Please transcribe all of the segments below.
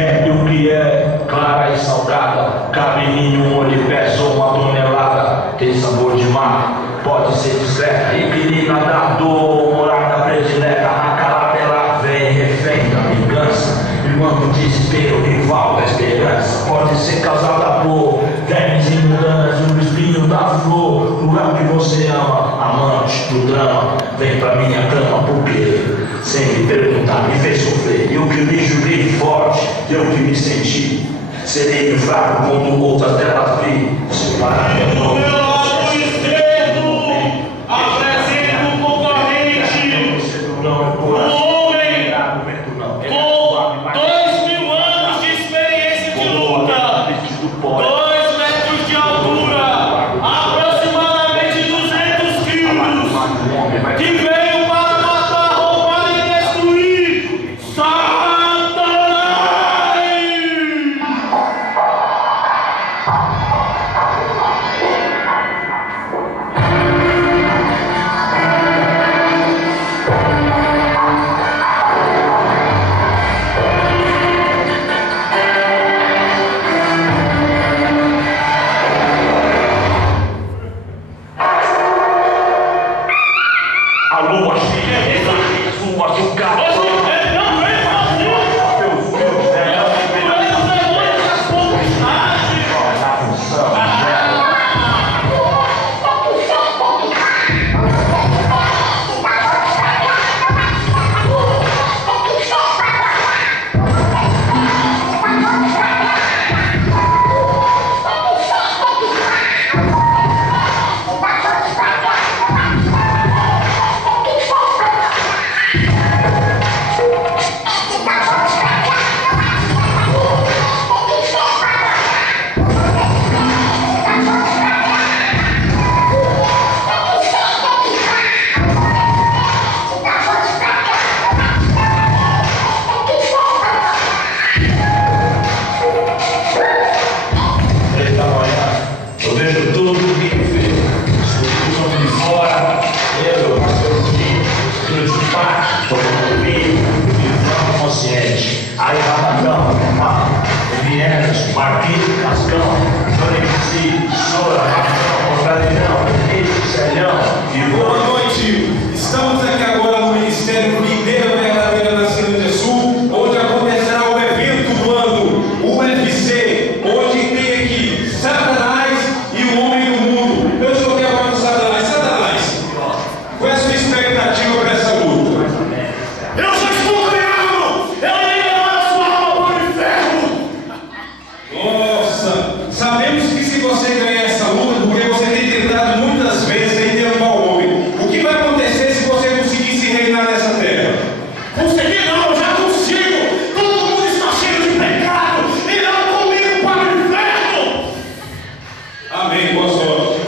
E o que é clara e salgada, cabe em um olho pesa 1 tonelada. Tem sabor de mar, pode ser discreta e periga da dor, morada predileta. Na calavera vem refém da vingança, irmão do desespero, rival da esperança. Pode ser causada por vermes imundanas, um espinho da flor. Lugar que você ama, amante do drama, vem pra minha cama porque sem me perguntar me fez sofrer. Eu que me julguei forte, eu que me senti sereno e fraco como outras terras vi. Se parar meu nome, apresenta o concorrente, um homem com 2000 anos de experiência de luta, 2 metros de altura, aproximadamente 200 quilos, que veio para matar, roubar e destruir Satanás! a lua cheia, suas o carro. Eu vejo tudo o que eu vejo. Estou de fora, eu de parte, estou comigo, visão consciente. Aí, rabadão, Vienes, Marquinhos, Cascão, Jonemci, Sora, Marcão, Contradilhão, Benito, Celhão e boa noite. Estamos aqui agora no Ministério Videira Verdadeira da Cidade Sul, onde acontecerá o evento do ano, o UFC, onde tem aqui Satanás e o Homem do Mundo. Eu estou aqui agora com Satanás. Satanás, qual é a sua expectativa para essa luta? Eu já estou ganhando! Eu irei levar a sua alma para o inferno! Nossa, sabemos que se você ganhar essa luta, porque você tem tentado muitas vezes em derrubar o homem, o que vai acontecer se você conseguir se reinar nessa terra? Conseguir não, eu já consigo! Todo mundo está cheio de pecado! Irão comigo para o inferno! Amém, boa sorte.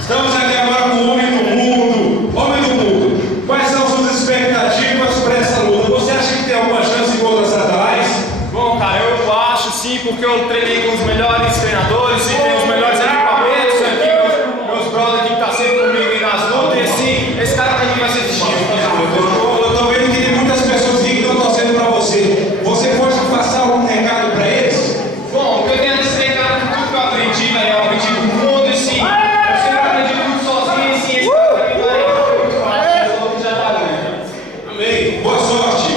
Estamos aqui agora com o Homem do Mundo. Homem do Mundo, quais são suas expectativas para essa luta? Você acha que tem alguma chance contra Satanás? Bom, cara, eu acho sim, porque eu treinei com os melhores treinadores e tenho os melhores equipamentos aqui, meus brothers que estão sempre comigo aí nas lutas, e assim, esse cara pra mim vai ser difícil. Eu tô vendo que tem muitas pessoas aqui que estão torcendo para você. Você pode passar algum recado para eles? Bom, o que eu tenho a dizer, cara, que tudo que eu aprendi, né, eu aprendi com o mundo, e sim, eu sempre aprendi tudo sozinho, e sim, esse cara pra mim vai ser muito fácil, eu já tá ganhando. Amém, boa sorte.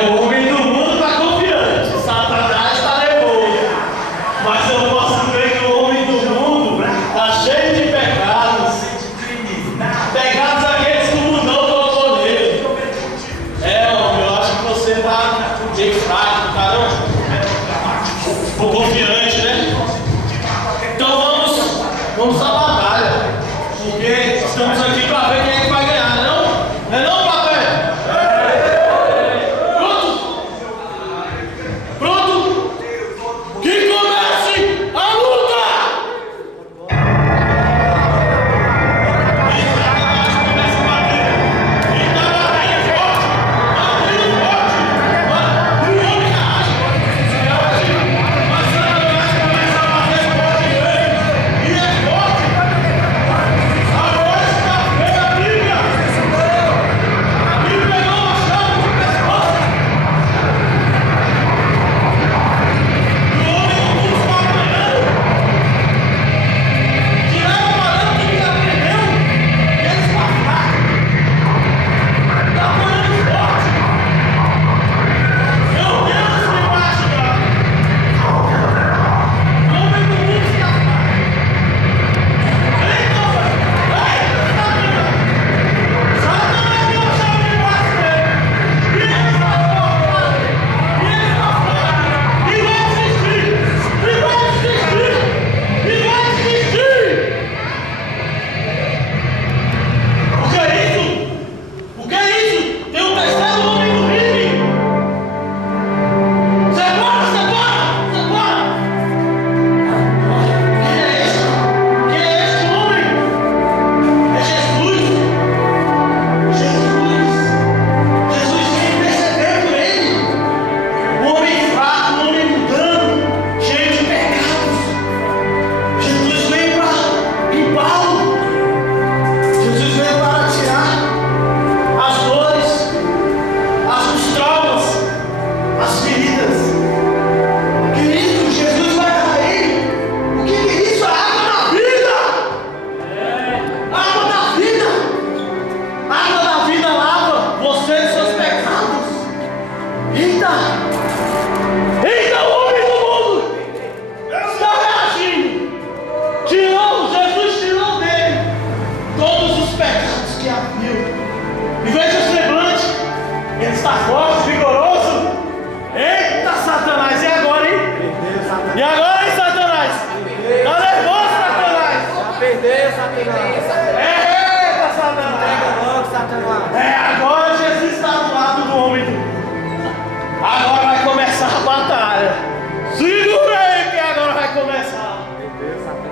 O homem do mundo está confiante, Satanás está nervoso. Mas eu posso ver que o homem do mundo está cheio de pecados. Pecados aqueles que o mundão colocou nele. Homem, eu acho que você está bem fraco, caramba. Ficou confiante, né? Então vamos à batalha. Porque estamos aqui para ver quem é que vai ganhar. Eita, Satanás! Agora Jesus está do lado do homem. Agora vai começar a batalha. Segura aí que agora vai começar.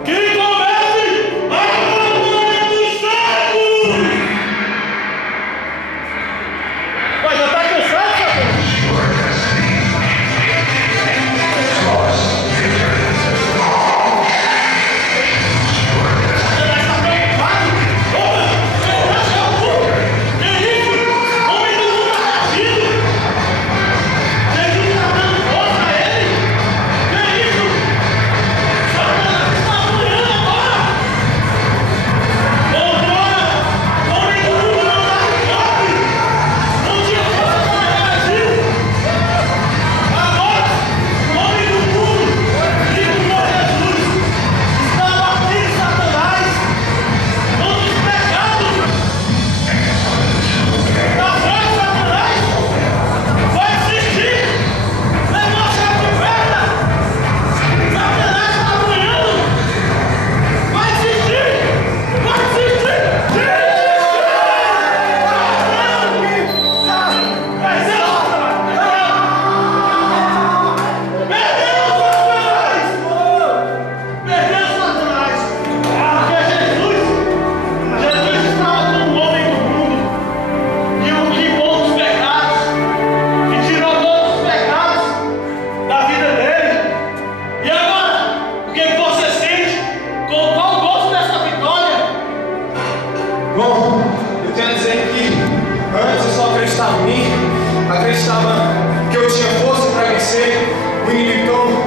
Que comece a batalha dos cegos! Mas já tá cansado, Satanás? Bom, eu quero dizer que antes eu só acreditava em mim, acreditava que eu tinha força para vencer o inimigo.